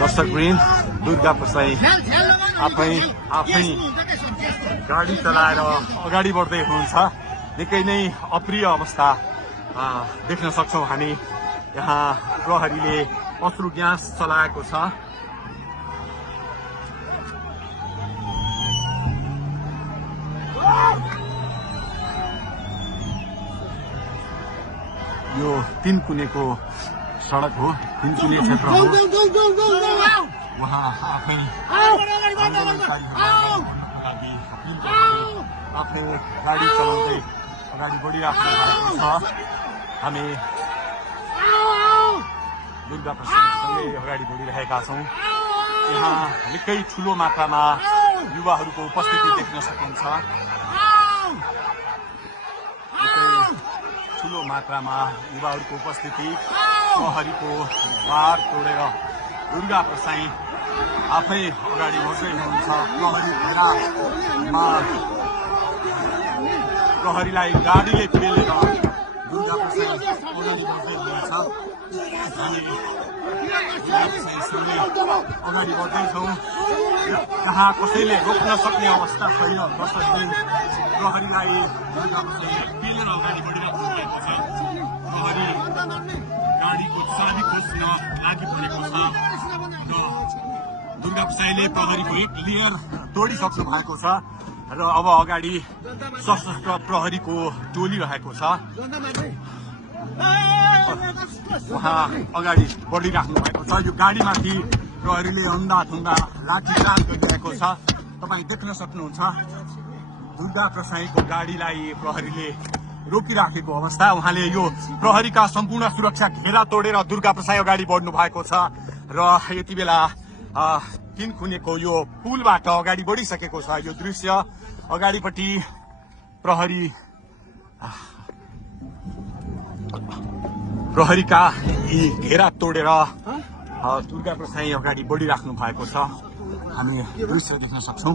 दर्शकवृन्द दुर्गा प्रसाई आफै गाडी चलाएर अगाडि बढ्दै हुनुहुन्छ। निकै नै अप्रिय अवस्था देख्न सक्छौं हामी। यहाँ प्रहरीले अश्रु ग्यास चलाएको छ। यो तीनकुनेको सडक हो, तीनकुने क्षेत्र हो। उहाँ आफै आफै गाडी चलाउँदै अगाडि बढिराख्नु भएको छ। हामी दुर्गा प्रसादसँगै अगाडि बढिरहेका छौँ। यहाँ निकै ठुलो मात्रामा युवाहरूको उपस्थिति देख्न सकिन्छ। ठुलो मात्रामा युवाहरूको उपस्थिति, प्रहरीको बार तोडेर दुर्गा प्रसाई आफै अगाडि बढ्दै हुनुहुन्छ। प्रहरीलाई गाडीले पेलेर दुर्गा प्रसाई अगाडि बढ्दै हुनुहुन्छ। अगाडि बढ्दैछौँ। जहाँ कसैले रोक्न सक्ने अवस्था छैन। दर्शकले प्रहरीलाई दुर्गा प्रसाई पेलेर अगाडि बढिरहेको भएको छ। प्रहरी गाडीको चाबी खोज्न लागि परेको छ र दुर्गा प्रसाईले प्रहरीको एक लेयर तोडिसक्नु भएको छ र अब अगाडि सशस्त्र प्रहरीको टोली रहेको छ। उहाँ अगाडि बढिराख्नु भएको छ। यो गाडीमाथि प्रहरीले अन्धाधुन्दा लाठीचार्ज गरिरहेको छ। तपाईँ देख्न सक्नुहुन्छ दुर्गा प्रसाईको गाडीलाई प्रहरीले रोकिराखेको अवस्था। उहाँले यो प्रहरीका सम्पूर्ण सुरक्षा घेरा तोडेर दुर्गा प्रसाई अगाडि बढ्नु भएको छ र यति बेला तीनकुनेको यो पुलबाट अगाडि बढिसकेको छ। यो दृश्य अगाडिपट्टि प्रहरीका यी घेरा तोडेर दुर्गा प्रसाई अगाडि बढिराख्नु भएको छ। हामी दृश्य देख्न सक्छौं।